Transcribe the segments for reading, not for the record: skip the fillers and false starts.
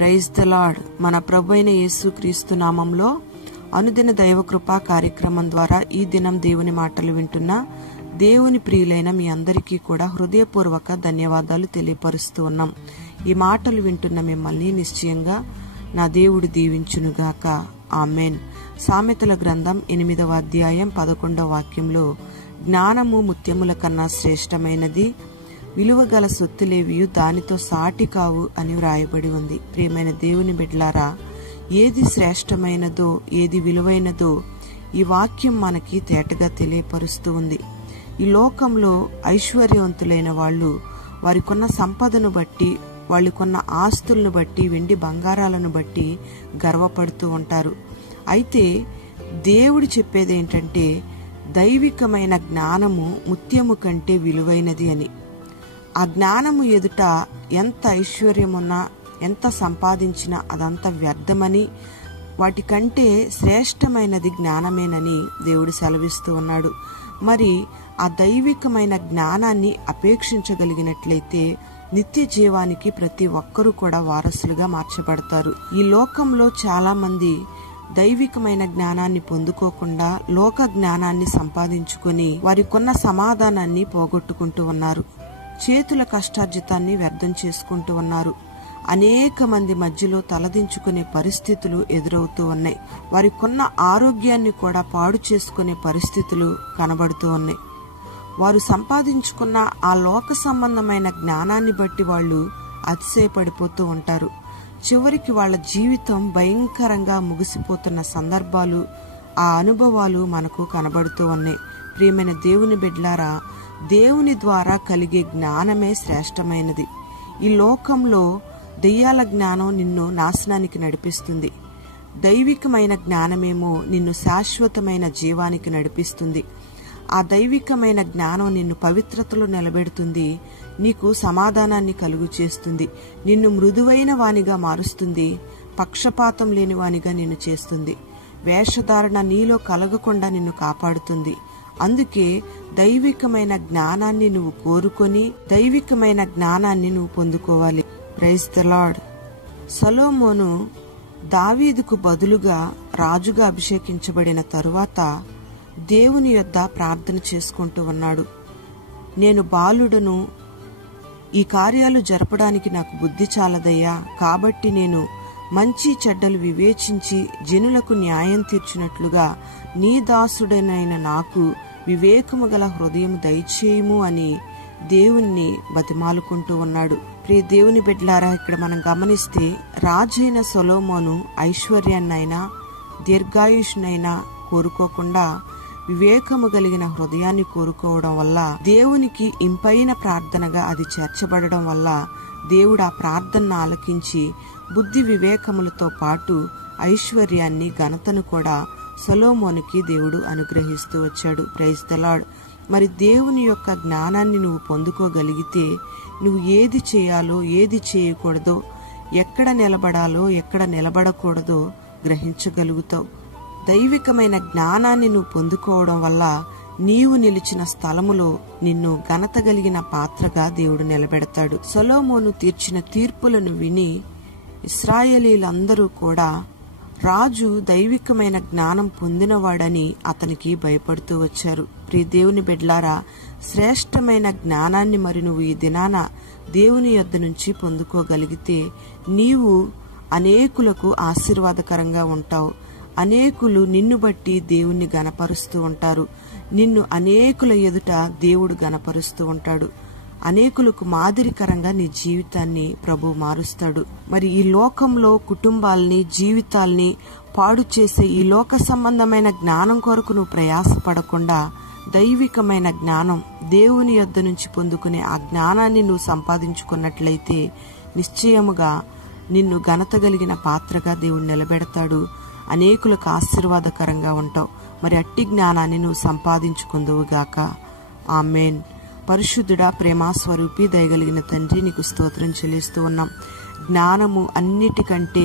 Praise the lord. మన ప్రభు అయిన యేసుక్రీస్తు నామంలో అనుదిన దైవకృపా కార్యక్రమం ద్వారా ఈ దినం దేవుని మాటలు వింటున్న దేవుని ప్రియులైన మీ అందరికీ కూడా హృదయపూర్వక ధన్యవాదాలు తెలియపరుస్తూ ఉన్నాం. ఈ మాటలు వింటున్న మిమ్మల్ని నిశ్చయంగా నా దేవుడు దీవించునుగాక. ఆమెన్. సామెతల గ్రంథం 8వ అధ్యాయం 11వ వాక్యంలో జ్ఞానము ముత్యముల కన్నా శ్రేష్టమైనది, విలువగల సొత్తులేవియు దానితో సాటి కావు అని వ్రాయబడి ఉంది. ప్రియమైన దేవుని బిడ్డలారా, ఏది శ్రేష్టమైనదో ఏది విలువైనదో ఈ వాక్యం మనకి తేటగా తెలియపరుస్తూ ఉంది. ఈ లోకంలో ఐశ్వర్యవంతులైన వాళ్ళు వారికున్న సంపదను బట్టి, వాళ్ళకున్న ఆస్తులను బట్టి, వెండి బంగారాలను బట్టి గర్వపడుతూ ఉంటారు. అయితే దేవుడు చెప్పేది ఏంటంటే, దైవికమైన జ్ఞానము ముత్యము కంటే విలువైనది అని. ఆ జ్ఞానము ఎదుట ఎంత ఐశ్వర్యమున్నా, ఎంత సంపాదించినా అదంతా వ్యర్థమని, వాటికంటే శ్రేష్టమైనది జ్ఞానమేనని దేవుడు సెలవిస్తూ ఉన్నాడు. మరి ఆ దైవికమైన జ్ఞానాన్ని అపేక్షించగలిగినట్లయితే నిత్య జీవానికి ప్రతి ఒక్కరూ కూడా వారసులుగా మార్చబడతారు. ఈ లోకంలో చాలా మంది దైవికమైన జ్ఞానాన్ని పొందుకోకుండా లోక జ్ఞానాన్ని సంపాదించుకుని వారికున్న సమాధానాన్ని పోగొట్టుకుంటూ ఉన్నారు. చేతుల కష్టార్జితాన్ని వ్యర్థం చేసుకుంటూ ఉన్నారు. అనేక మంది మధ్యలో తలదించుకునే పరిస్థితులు ఎదురవుతూ ఉన్నాయి. వారికున్న ఆరోగ్యాన్ని కూడా పాడు చేసుకునే పరిస్థితులు కనబడుతూ ఉన్నాయి. వారు సంపాదించుకున్న ఆ లోక సంబంధమైన జ్ఞానాన్ని బట్టి వాళ్ళు అతిశయపడిపోతూ ఉంటారు. చివరికి వాళ్ళ జీవితం భయంకరంగా ముగిసిపోతున్న సందర్భాలు, ఆ అనుభవాలు మనకు కనబడుతూ ఉన్నాయి. ప్రియమైన దేవుని బిడ్డలారా, దేవుని ద్వారా కలిగే జ్ఞానమే శ్రేష్టమైనది. ఈ లోకంలో దెయ్యాల జ్ఞానం నిన్ను నాశనానికి నడిపిస్తుంది. దైవికమైన జ్ఞానమేమో నిన్ను శాశ్వతమైన జీవానికి నడిపిస్తుంది. ఆ దైవికమైన జ్ఞానం నిన్ను పవిత్రతలో నిలబెడుతుంది, నీకు సమాధానాన్ని కలుగు చేస్తుంది, నిన్ను మృదువైన వానిగా మారుస్తుంది, పక్షపాతం లేని వానిగా నిన్ను చేస్తుంది, వేషధారణ నీలో కలగకుండా నిన్ను కాపాడుతుంది. అందుకే దైవికమైన జ్ఞానాన్ని నువ్వు కోరుకొని దైవికమైన జ్ఞానాన్ని నువ్వు పొందుకోవాలి. Praise the lord. సొలొమోను దావీదుకు బదులుగా రాజుగా అభిషేకించబడిన తరువాత దేవుని యొద్ద ప్రార్థన చేసుకుంటూ ఉన్నాడు. నేను బాలుడను, ఈ కార్యాలు జరపడానికి నాకు బుద్ధి చాలదయ్యా, కాబట్టి నేను మంచి చెడ్డలు వివేచించి జనులకు న్యాయం తీర్చినట్లుగా నీ దాసుడనైన నాకు వివేకము గల హృదయం దయచేయము అని దేవుణ్ణి బతిమాలుకుంటూ ఉన్నాడు. ప్రియ దేవుని బిడ్డలారా, ఇక్కడ మనం గమనిస్తే రాజైన సొలొమోను ఐశ్వర్యాన్నైనా దీర్ఘాయుష్నైనా కోరుకోకుండా వివేకము కలిగిన హృదయాన్ని కోరుకోవడం వల్ల, దేవునికి ఇంపైన ప్రార్థనగా అది చేర్చబడడం వల్ల దేవుడు ఆ ప్రార్థనను ఆలకించి బుద్ధి వివేకములతో పాటు ఐశ్వర్యాన్ని, ఘనతను కూడా సొలొమోనుకి దేవుడు అనుగ్రహిస్తూ వచ్చాడు. Praise the Lord. మరి దేవుని యొక్క జ్ఞానాన్ని నువ్వు పొందుకోగలిగితే నువ్వు ఏది చేయాలో ఏది చేయకూడదో, ఎక్కడ నిలబడాలో ఎక్కడ నిలబడకూడదో గ్రహించగలుగుతావు. దైవికమైన జ్ఞానాన్ని నువ్వు పొందుకోవడం వల్ల నీవు నిలిచిన స్థలములో నిన్ను ఘనత కలిగిన పాత్రగా దేవుడు నిలబెడతాడు. సొలొమోను తీర్చిన తీర్పులను విని ఇశ్రాయేలీలందరూ కూడా రాజు దైవికమైన జ్ఞానం పొందినవాడని అతనికి భయపడుతూ వచ్చారు. ప్రియ దేవుని బిడ్డలారా, శ్రేష్టమైన జ్ఞానాన్ని మరి నువ్వు ఈ దినాన దేవుని యొద్ద నుంచి పొందుకోగలిగితే నీవు అనేకులకు ఆశీర్వాదకరంగా ఉంటావు. అనేకులు నిన్ను బట్టి దేవుణ్ణి గణపరుస్తూ ఉంటారు. నిన్ను అనేకుల ఎదుట దేవుడు గణపరుస్తూ ఉంటాడు. అనేకులకు మాదిరికరంగా నీ జీవితాన్ని ప్రభు మారుస్తాడు. మరి ఈ లోకంలో కుటుంబాల్ని, జీవితాల్ని పాడు చేసే ఈ లోక సంబంధమైన జ్ఞానం కొరకు నువ్వు ప్రయాసపడకుండా దైవికమైన జ్ఞానం, దేవుని యొద్ద నుంచి పొందుకునే ఆ జ్ఞానాన్ని నువ్వు సంపాదించుకున్నట్లయితే నిశ్చయముగా నిన్ను ఘనత కలిగిన పాత్రగా దేవుడు నిలబెడతాడు. అనేకులకు ఆశీర్వాదకరంగా ఉంటావు. మరి అట్టి జ్ఞానాన్ని నువ్వు సంపాదించుకుందువుగాక. ఆమెన్. పరిశుద్ధుడా, ప్రేమాస్వరూపి, దయగలిగిన తండ్రి, నీకు స్తోత్రం చెల్లిస్తూ ఉన్నాం. జ్ఞానము అన్నిటికంటే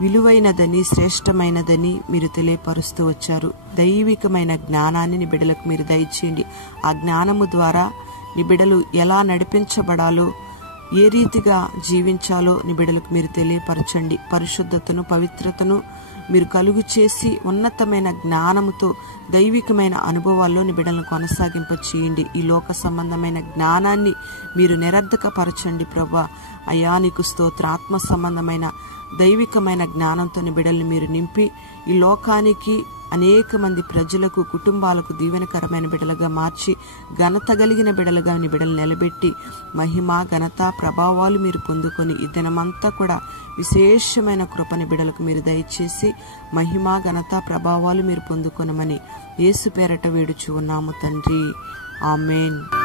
విలువైనదని, శ్రేష్టమైనదని మీరు తెలియపరుస్తూ వచ్చారు. దైవికమైన జ్ఞానాన్ని నీ బిడ్డలకు మీరు దయచేయండి. ఆ జ్ఞానము ద్వారా నీ బిడ్డలు ఎలా నడిపించబడాలో, ఏ రీతిగా జీవించాలో నీ బిడ్డలకు మీరు తెలియపరచండి. పరిశుద్ధతను, పవిత్రతను మీరు కలుగు చేసి ఉన్నతమైన జ్ఞానముతో దైవికమైన అనుభవాల్లో నీ బిడ్డలను కొనసాగింప చేయండి. ఈ లోక సంబంధమైన జ్ఞానాన్ని మీరు నిరర్ధకపరచండి ప్రభా. అయ్యా నీకు స్తోత్ర. ఆత్మ సంబంధమైన దైవికమైన జ్ఞానంతో నీ బిడ్డల్ని మీరు నింపి ఈ లోకానికి అనేక మంది ప్రజలకు, కుటుంబాలకు దీవెనకరమైన బిడ్డలుగా మార్చి ఘనత కలిగిన బిడ్డలుగా నీ బిడ్డలు నిలబెట్టి మహిమ, ఘనత, ప్రభావాలు మీరు పొందుకొని ఈ దినమంతా కూడా విశేషమైన కృపని బిడ్డలకు మీరు దయచేసి మహిమ, ఘనత, ప్రభావాలు మీరు పొందుకొనమని యేసు పేరట వేడుచు ఉన్నాము తండ్రి. ఆమేన్.